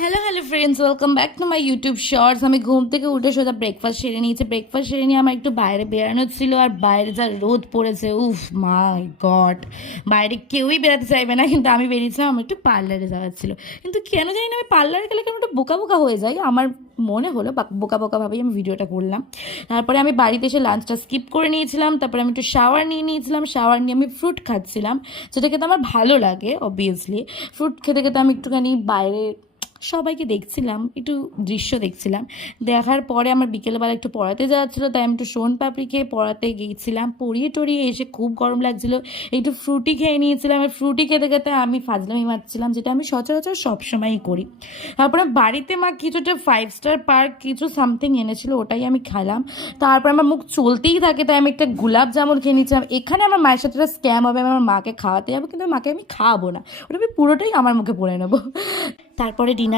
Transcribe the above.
Hello friends, welcome back to my YouTube shorts. আমি ঘুম থেকে উঠে সোজা ব্রেকফাস্ট সেরে নিয়েছি। ব্রেকফাস্ট সেরে নিয়ে আমার একটু বাইরে বেরানো ছিল, আর বাইরে যা রোদ পড়েছে, উফ মাই গড! বাইরে কেউই বেরাতে চাইবে না, কিন্তু আমি বেরিয়েছিলাম। আমার একটু পার্লারে যাওয়ার ছিল, কিন্তু কেন জানি না আমি পার্লারে গেলে কেন একটু বোকা বোকা হয়ে যাই। আমার মনে হলো বোকা বোকাভাবেই আমি ভিডিওটা করলাম। তারপরে আমি বাড়িতে এসে লাঞ্চটা স্কিপ করে নিয়েছিলাম। তারপরে আমি একটু শাওয়ার নিয়ে নিয়েছিলাম। শাওয়ার নিয়ে আমি ফ্রুট খাচ্ছিলাম, যেটা খেতে আমার ভালো লাগে অবভিয়াসলি। ফ্রুট খেতে খেতে আমি একটুখানি বাইরে সবাইকে দেখছিলাম, একটু দৃশ্য দেখছিলাম। দেখার পরে আমার বিকেলবেলা একটু পড়াতে যাওয়া ছিল, তাই আমি একটু সোন পাপড়ি খেয়ে পড়াতে গিয়েছিলাম। পড়িয়ে টড়িয়ে এসে খুব গরম লাগছিল, একটু ফ্রুটি খেয়ে নিয়েছিলাম। আর ফ্রুটি খেতে খেতে আমি ফাজলামি মারছিলাম, যেটা আমি সচরাচর সবসময়ই করি। তারপরে বাড়িতে মা কিছুটা 5 স্টার পার্ক কিছু সামথিং এনেছিল, ওটাই আমি খেলাম। তারপর আমার মুখ চলতেই থাকে, তাই আমি একটা গোলাপ জামুন খেয়ে নিয়েছিলাম। এখানে আমার মায়ের সাথে একটা স্ক্যাম হবে, আমি আমার মাকে খাওয়াতে যাবো, কিন্তু মাকে আমি খাওয়াবো না, ওটা আমি পুরোটাই আমার মুখে পড়ে নেবো। তারপরে ডিনার